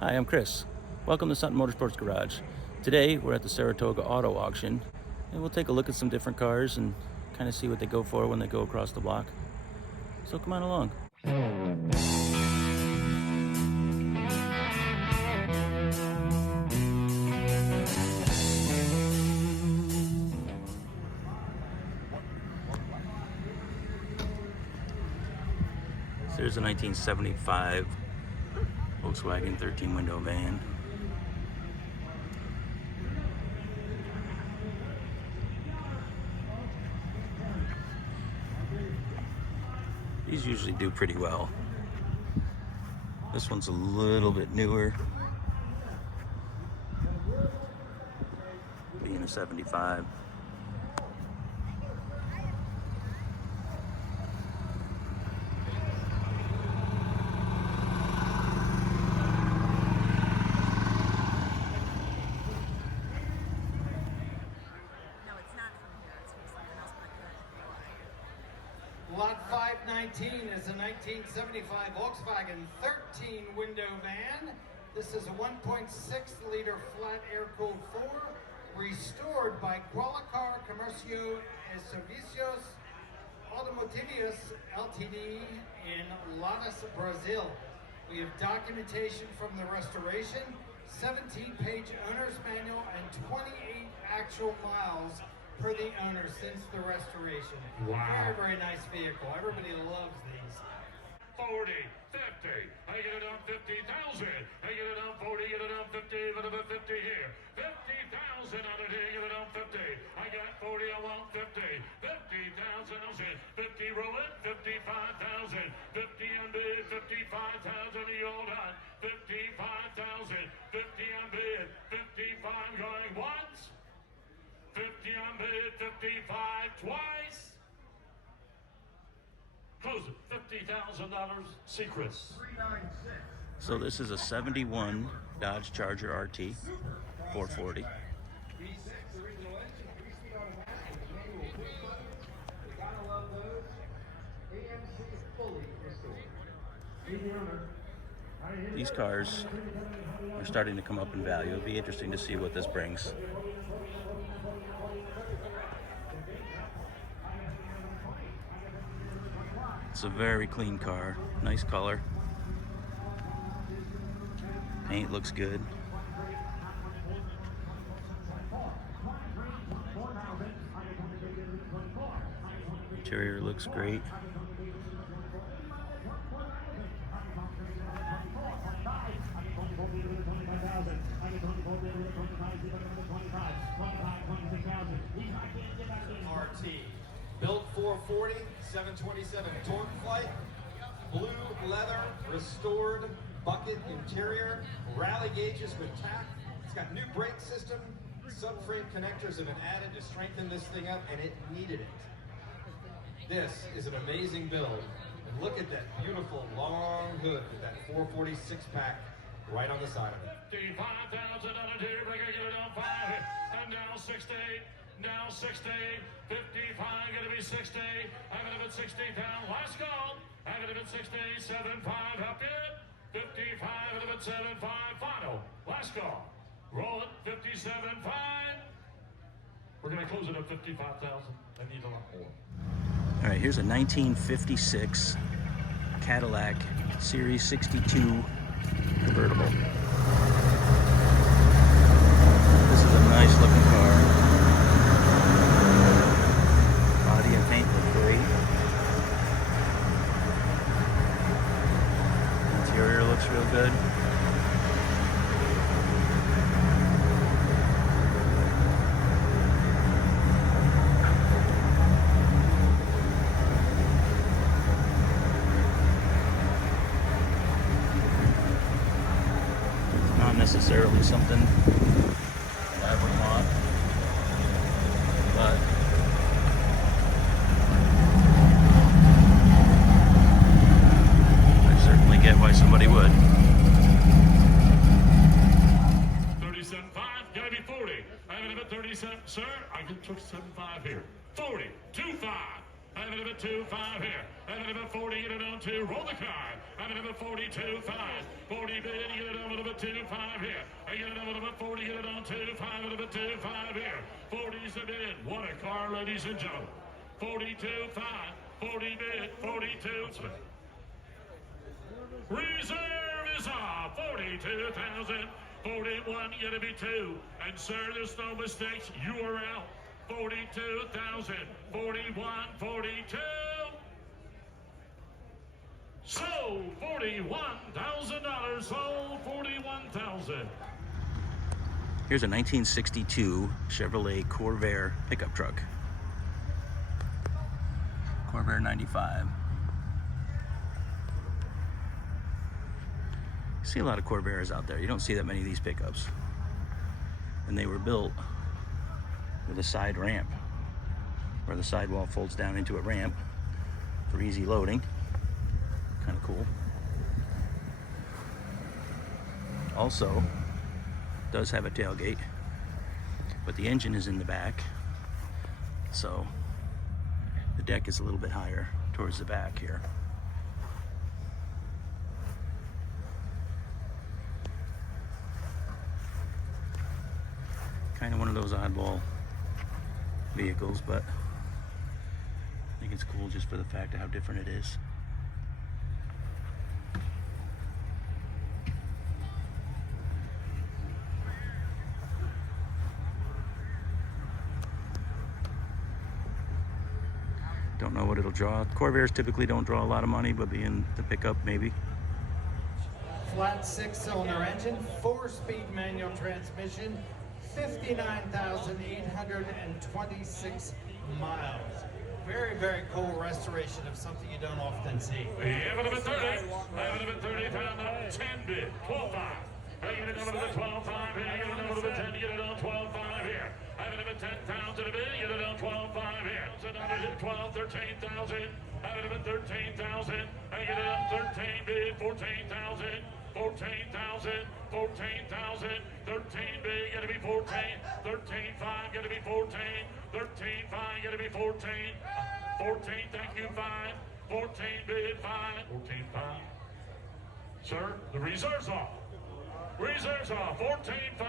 Hi, I'm Chris. Welcome to Sutton Motorsports Garage. Today we're at the Saratoga Auto Auction and we'll take a look at some different cars and kind of see what they go for when they go across the block. So come on along. So there's a 1975 Volkswagen 13-window van. These usually do pretty well. This one's a little bit newer, being a 75. Lot 519 is a 1975 Volkswagen 13-window van. This is a 1.6-liter flat air-cooled 4, restored by Cadillac Comercio e Servicios Automotivos Ltd. in Latas, Brazil. We have documentation from the restoration, 17-page owner's manual, and 28 actual miles per the owner since the restoration. Wow. Very, very nice vehicle. Everybody loves these. 40, 50, I get it on 50,000. I get it on 40, get it on 50, get it on 50 here. 50,000 on it here, get it on 50. I got 40, I want 50. 50,000, I'm saying 50 roll it, 55,000. 50 on bid, 55,000 the old on. 55,000, 50 on bid, 55 going once. 50 on bid, 55 twice. Close it, $50,000, Secrets. So this is a 71 Dodge Charger RT 440. These cars are starting to come up in value. It'll be interesting to see what this brings. It's a very clean car, nice color. Paint looks good. Interior looks great. RT. Built 440, 727 torque flight, blue leather, restored bucket interior, rally gauges with tack. It's got new brake system. Subframe connectors have been added to strengthen this thing up, and it needed it. This is an amazing build. And look at that beautiful long hood with that 440 six-pack right on the side of it. 55,000 on it here, we're gonna get it on 5, and now 60. Now 60, 55, gonna be 60. I'm gonna put 60 down. Last call. I'm gonna put 60, 75 up it. 55, I'm gonna put 75. Final. Last call. Roll it. 57, 5. We're gonna close it at 55,000. I need a lot more. All right, here's a 1956 Cadillac Series 62 convertible. This is a nice looking car. Body and paint look great. Interior looks real good. It's not necessarily something I would want, but get why somebody would. 37.5, gotta be 40. I'm gonna put 37, sir. I took 75 here. 40, 2.5. I'm gonna put 2.5 here. I'm gonna put 40, get it on 2. Roll the card. I'm gonna put 42.5. 40 bid, get it on a little bit 2.5 here. I get it up at 40, get it on 2.5, at about 2.5 here. 40's a bid. What a car, ladies and gentlemen. 42.5, 40 bid, 42. Reserve is off, 42,000. 41, gonna be 2. And sir, there's no mistakes. You are out. 42,000. 41, 42. Sold $41,000. Sold $41,000. Here's a 1962 Chevrolet Corvair pickup truck. Corvair 95. You see a lot of Corvairs out there. You don't see that many of these pickups. And they were built with a side ramp, where the sidewall folds down into a ramp for easy loading. Kind of cool. Also, does have a tailgate, but the engine is in the back, so the deck is a little bit higher towards the back here. Kind of one of those oddball vehicles, but I think it's cool just for the fact of how different it is. Don't know what it'll draw. Corvairs typically don't draw a lot of money, but being the pickup, maybe. Flat 6-cylinder engine, 4-speed manual transmission, 59,826 miles. Very, very cool restoration of something you don't often see. Have it at 30. Have it at 30. Found out 10 bid. 12.5. I get it over to the 12.5 here. Get it over to the 10. Get it on 12.5 here. Have it at 10,000 a bid. Get it on 12.5 here. So now there's 12, 13,000. Have it at 13,000. I get it on 13 bid. 14,000. 14,000. 14,000. 13 bid. Got to be 14. 13.5. Got to be 14. 13.5. Got to be 14. 14. Thank you. 5. 14 bid. 5. 14.5. Sir, the reserve's off. Reserves off, 14.5.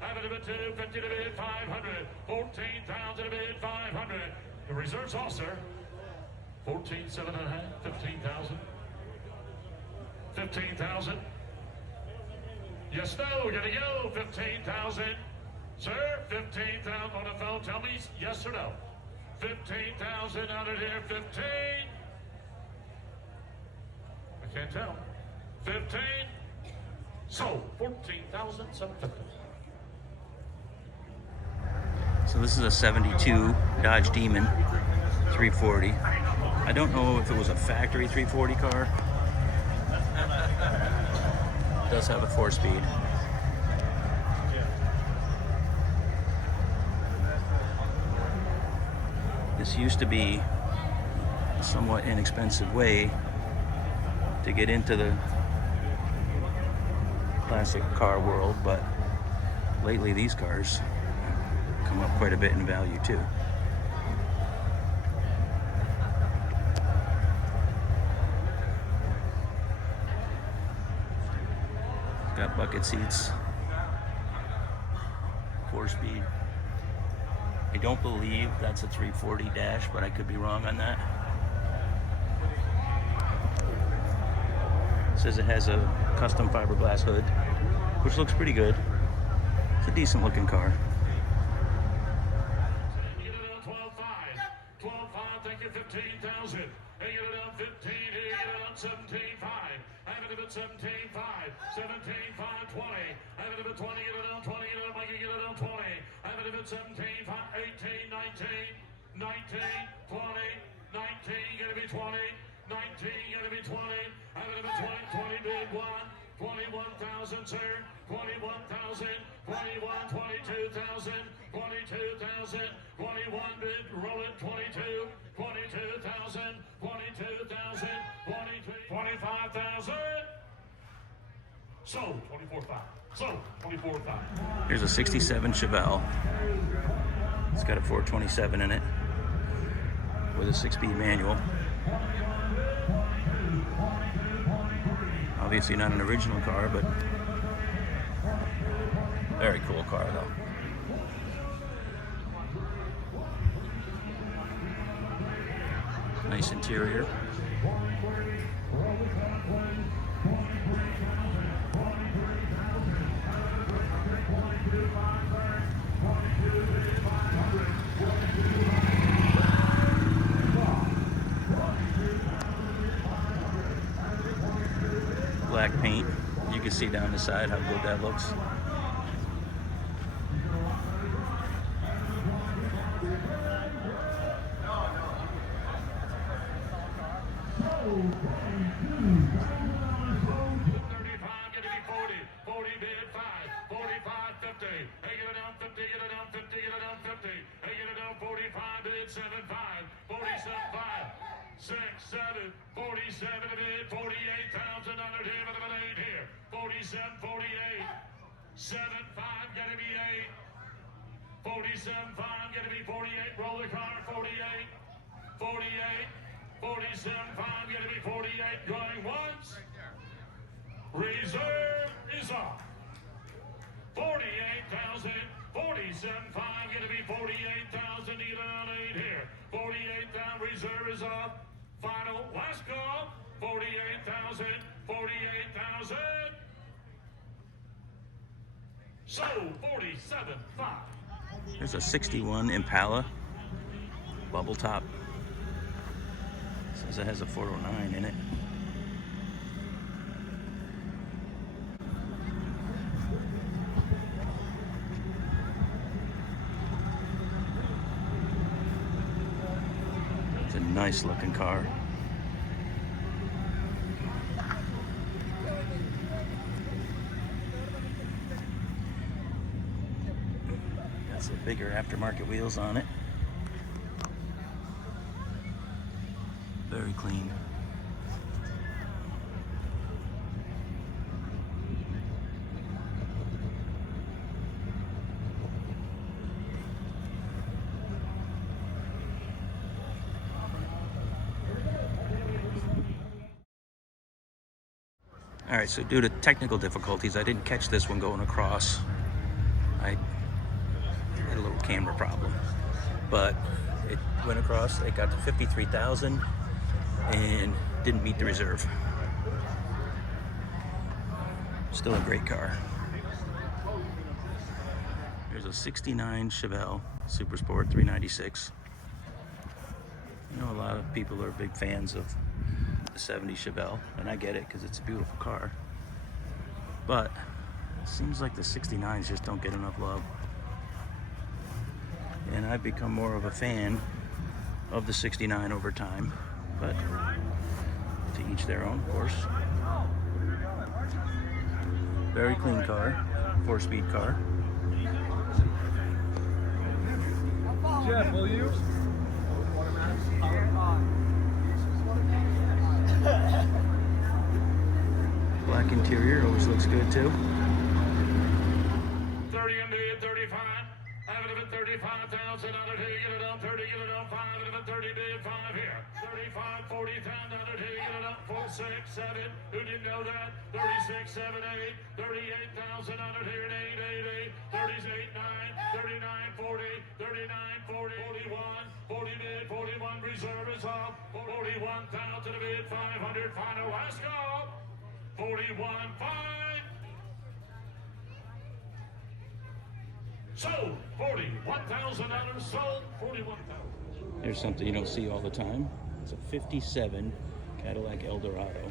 Have it at 250 to bid, 500. 14,000 to bid, 500. The reserves off, sir. 14,750, 15,000. 15,000. Yes, no, gotta go. 15,000. Sir, 15,000 on the phone. Tell me yes or no. 15,000 out of here. 15. I can't tell. 15. So, 14,750. So this is a 72 Dodge Demon 340. I don't know if it was a factory 340 car. It does have a 4-speed. This used to be a somewhat inexpensive way to get into the classic car world, but lately these cars come up quite a bit in value too. Got bucket seats, 4-speed. I don't believe that's a 340 dash, but I could be wrong on that. It says it has a custom fiberglass hood, which looks pretty good. It's a decent looking car. Get it on 12.5. 12.5, thank you, 15,000. Hey, get it on 15 here, get it on 17.5. Have it at 17.5. 17.5, 20. Have it at 20, get it on 20. Get it on Mikey, get it on 20. Have it at 17.5, 18, 19, 19, 20, 19, gotta be 20. 19, gotta be 20. Have it at 20, 20 bid 1. 21,000, sir. 21,000. 21, 22,000. 22,000. 21 bid, roll it, 22. 22,000. 22,000. 25,000. Sold, 24,500. Sold, 24,500. Here's a 67 Chevelle. It's got a 427 in it with a 6-speed manual. Obviously not an original car, but Very cool car though. Nice interior. Black paint. You can see down the side how good that looks. Roll the car, 48, 48, 47, 5, gonna be 48, going once. Reserve is off. 48,000, 47, 5, gonna be 48,000, need on 8 here. 48,000, reserve is off. Final, last call, 48,000, 48,000. Sold 47.5. There's a 61 Impala, bubble top. Says it has a 409 in it. It's a nice looking car. Got the bigger aftermarket wheels on it. Very clean. All right, so due to technical difficulties, I didn't catch this one going across. I had a little camera problem, but it went across. It got to 53,000 and didn't meet the reserve. Still a great car. There's a 69 Chevelle Super Sport 396. I know a lot of people are big fans of the 70 Chevelle, and I get it because it's a beautiful car. But it seems like the 69s just don't get enough love. And I've become more of a fan of the 69 over time, but to each their own, of course. Very clean car, 4-speed car. Jeff, will you? Black interior always looks good too. 30 and 35. Have it at 35,000 on it here. Get it on 30, get it on 5. Have it at 30 bid 5 here. 35, 40,000 on it here. Get it on 4, 6, 7. Who didn't know that? 36, 7, 8. 38,000 on it here. 8, 8, 8. 38, 9. 39, 40. 39, 40. 41. 40 bid, 41. Reserve is off. 41,000 to bid 500. Final last call. 41, 5. Sold $41,000. Sold $41,000. Here's something you don't see all the time. It's a 57 Cadillac Eldorado.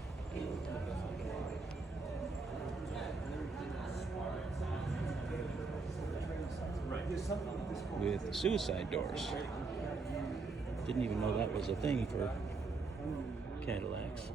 With suicide doors. Didn't even know that was a thing for Cadillacs.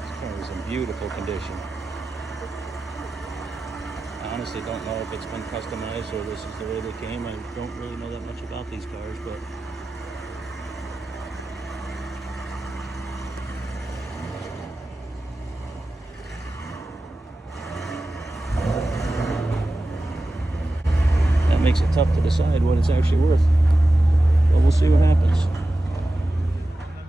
This car is in beautiful condition. honestly don't know if it's been customized or this is the way they came. I don't really know that much about these cars, but that makes it tough to decide what it's actually worth. But we'll see what happens.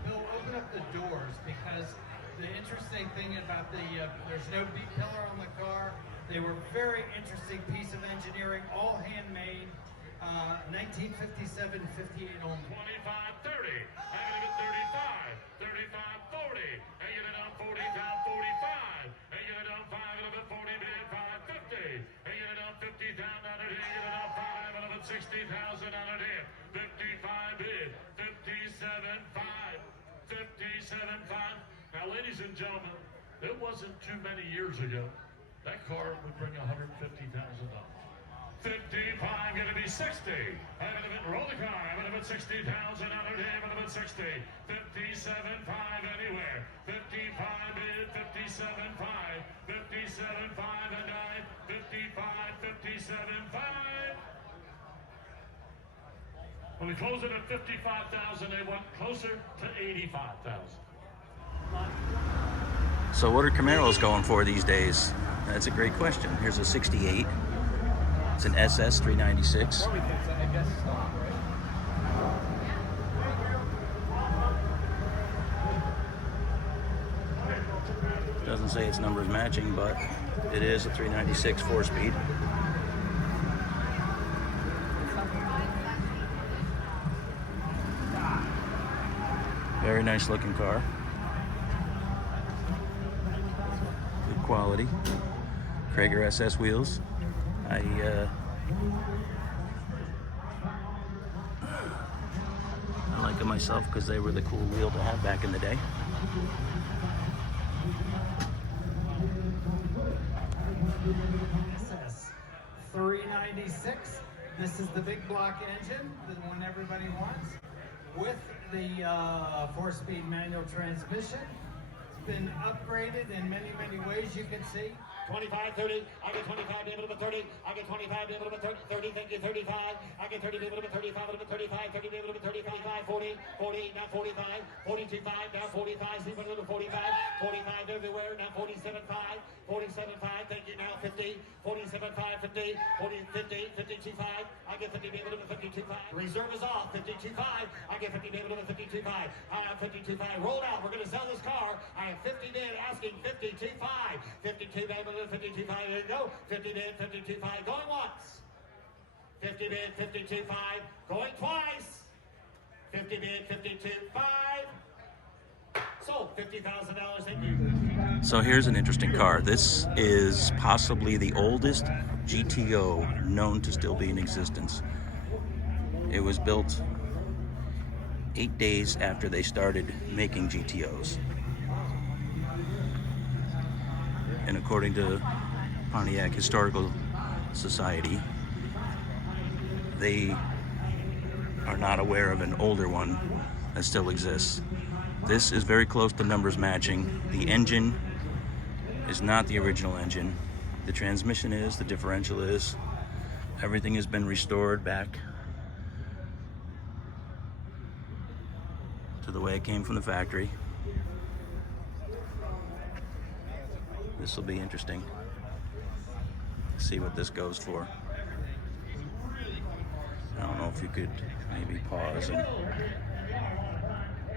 Bill, open up the doors, because the interesting thing about there's no B pillar on the car. They were very interesting piece of engineering, all handmade, 1957, 58 only. 25, 30. Hanging it at 35, 40. Hanging it on 40, down 45. Hanging it on 5, and up at 40, bid 5, 50. Hanging it on 50, down on it, hanging it on 5, and up at 60,000 on it in. 55 bid, 57.5, 57.5. Now, ladies and gentlemen, it wasn't too many years ago that car would bring $150,000. 55, gonna be 60. I'm gonna roll the car. I'm gonna put 60,000 on her name. I'm gonna put 60. 57.5 anywhere. 55 bid, 57.5, 57.5 and 9, 55, 57.5. When we close it at 55,000, they went closer to 85,000. So what are Camaros going for these days? That's a great question. Here's a 68. It's an SS 396. Doesn't say its numbers matching, but it is a 396 4-speed. Very nice looking car. Good quality. Krager SS wheels. I like them myself because they were the cool wheel to have back in the day. SS 396. This is the big block engine, the one everybody wants, with the 4-speed manual transmission. It's been upgraded in many, many ways, you can see. 25, 30, I get 25, be able to 30, I get 25, be able to 30, thank you, 35, I get 30, be able to 35, 35, 30, be able to 35, 40, 40, now 45, 42, 5, now 45, see what a little 45, 45 everywhere, now 47, 5, 47, 5, thank you, now 50, 47, 5, 50, 40, 50, 52, 5, I get 50, be able to 52, 5, reserve is off, 52, 5, I get 50, be able to 52, 5, I have 52, 5, rolled out, we're going to sell this car, I have 50 bid asking 52, 5, 52, be able to 52.5, there you go. 50 bid, 52.5, going once. 50 bid, 52.5, going twice. 50 bid, 52.5. Sold, $50,000, thank you. So here's an interesting car. This is possibly the oldest GTO known to still be in existence. It was built 8 days after they started making GTOs. And according to Pontiac Historical Society, they are not aware of an older one that still exists. This is very close to numbers matching. The engine is not the original engine. The transmission is, the differential is. Everything has been restored back to the way it came from the factory. This will be interesting. See what this goes for. I don't know if you could maybe pause and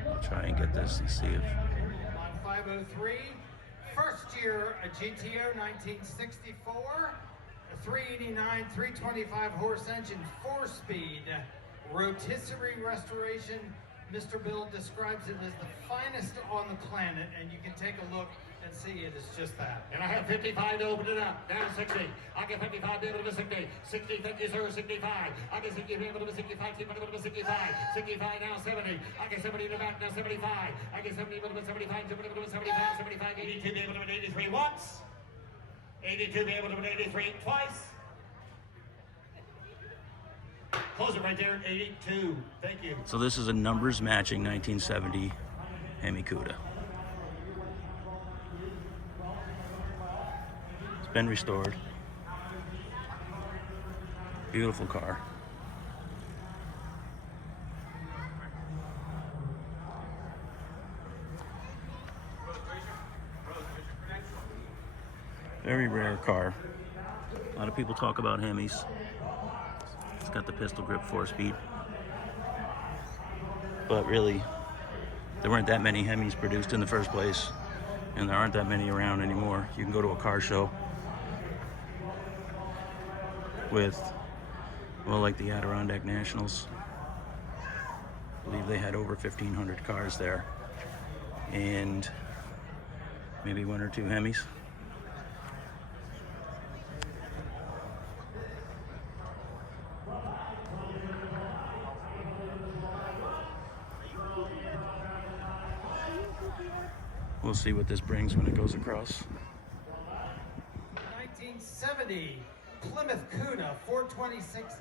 I'll try and get this and see if. On 503, first year a GTO 1964, a 389, 325 horse engine, 4-speed, rotisserie restoration. Mr. Bill describes it as the finest on the planet, and you can take a look and see it is just that. And I have 55 to open it up. Down 60. I get 55 to able to 60. 60, thank you, sir. 65. I get 60 to able to 65. 65. 65 now 70. I get 70 in the back now 75. I get 70 able to 75. 75. 75. 82 to able to 83 once. 82 to able to 83 twice. Close it right there at 82. Thank you. So this is a numbers matching 1970 Hemi Cuda. It's been restored. Beautiful car. Very rare car. A lot of people talk about Hemis. It's got the pistol grip 4-speed. But really, there weren't that many Hemis produced in the first place, and there aren't that many around anymore. You can go to a car show with, well, like the Adirondack Nationals. I believe they had over 1,500 cars there, and maybe 1 or 2 Hemis. We'll see what this brings when it goes across. 1970 Plymouth Cuda 426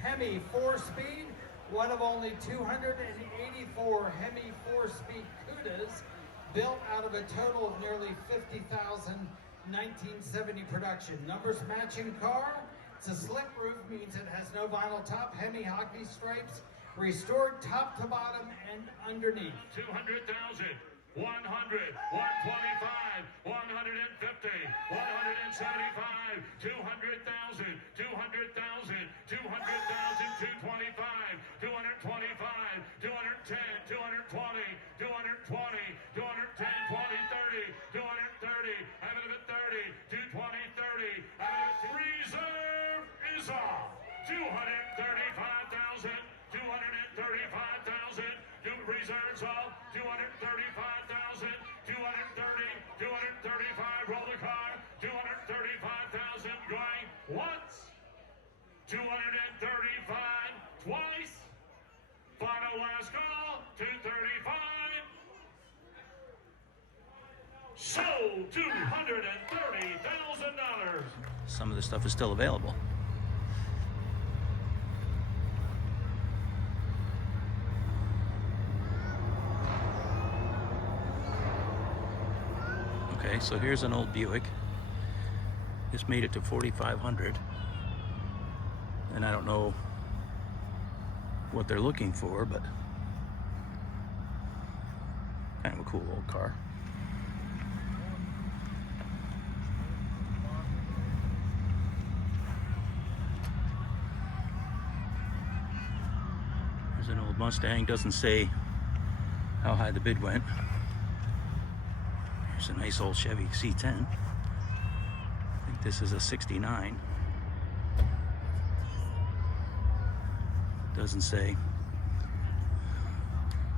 Hemi 4-speed, one of only 284 Hemi 4-speed Cudas built out of a total of nearly 50,000 1970 production. Numbers matching car. It's a slick roof, means it has no vinyl top, Hemi hockey stripes, restored top to bottom and underneath. 200,000. 100, 125, 150, 175, 200,000, 200,000, 200,000, 225, 225, 210, 220, 220, 210, 20, 30, 230, have it at 30, 220, 30, have it at reserve is off. 235,000, 235,000, reserves off. 235,000, 230, 235, roll the car, 235,000, going once, 235, twice, final last call, 235, sold $230,000. Some of the stuff is still available. Okay, so here's an old Buick. This made it to 4,500, and I don't know what they're looking for, but kind of a cool old car. There's an old Mustang. Doesn't say how high the bid went. There's a nice old Chevy C10. I think this is a 69. Doesn't say.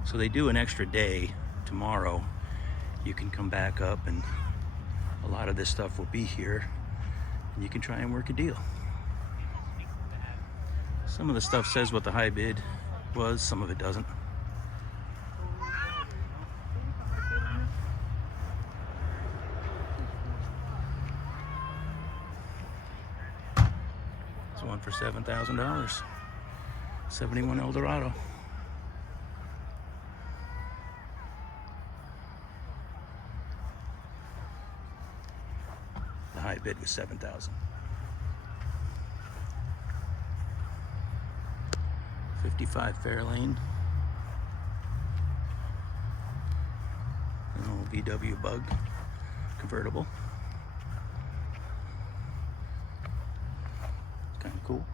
So they do an extra day tomorrow. You can come back up and a lot of this stuff will be here and you can try and work a deal. Some of the stuff says what the high bid was, some of it doesn't. One for $7,000. 71 Eldorado. The high bid was $7,000. 55 Fairlane. An old VW Bug convertible. Kind of cool.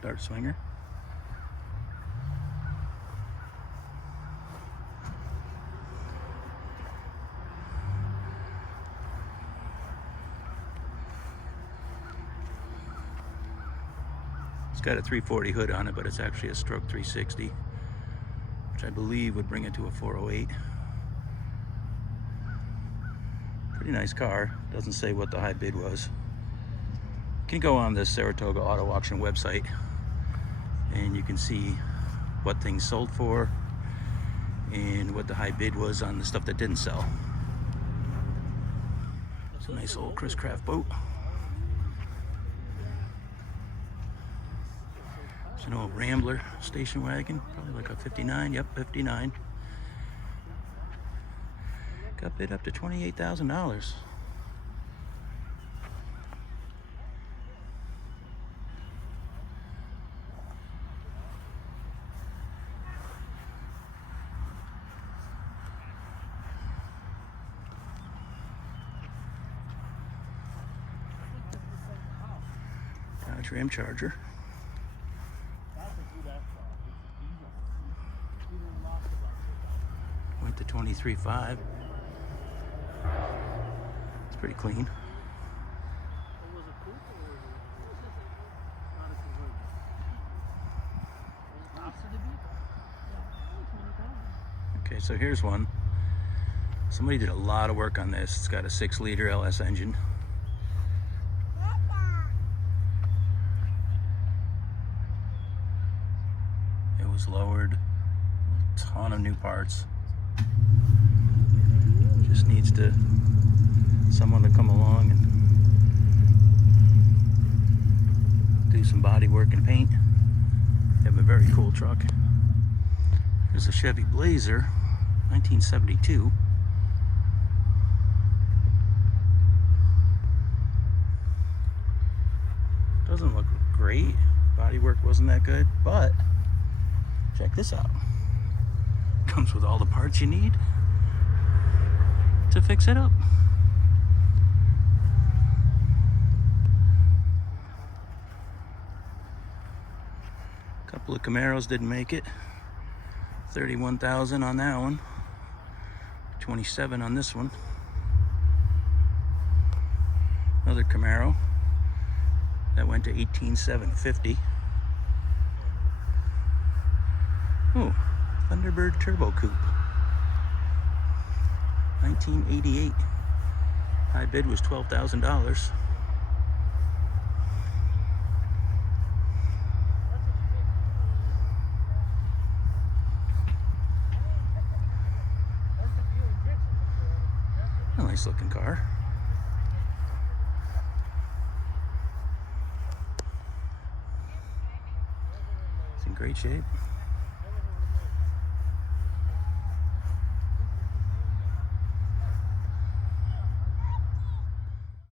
Dart Swinger. It's got a 340 hood on it, but it's actually a stroke 360, which I believe would bring it to a 408. Pretty nice car. Doesn't say what the high bid was. You can go on the Saratoga Auto Auction website and you can see what things sold for and what the high bid was on the stuff that didn't sell. It's a nice old Chris Craft boat. It's an old Rambler station wagon, probably like a 59, yep, 59. Got bid up to $28,000. Dodge Ram Charger. Went to 23.5. It's pretty clean. Okay, so here's one. Somebody did a lot of work on this. It's got a 6-liter LS engine. It was lowered. A ton of new parts. Just needs someone to come along and do some body work and paint. They have a very cool truck. There's a Chevy Blazer, 1972. Doesn't look great. Body work wasn't that good, but check this out. Comes with all the parts you need to fix it up. A couple of Camaros didn't make it. 31,000 on that one. 27 on this one. Another Camaro that went to 18,750. Oh, Thunderbird Turbo Coupe. 1988. High bid was $12,000. A nice looking car. It's in great shape.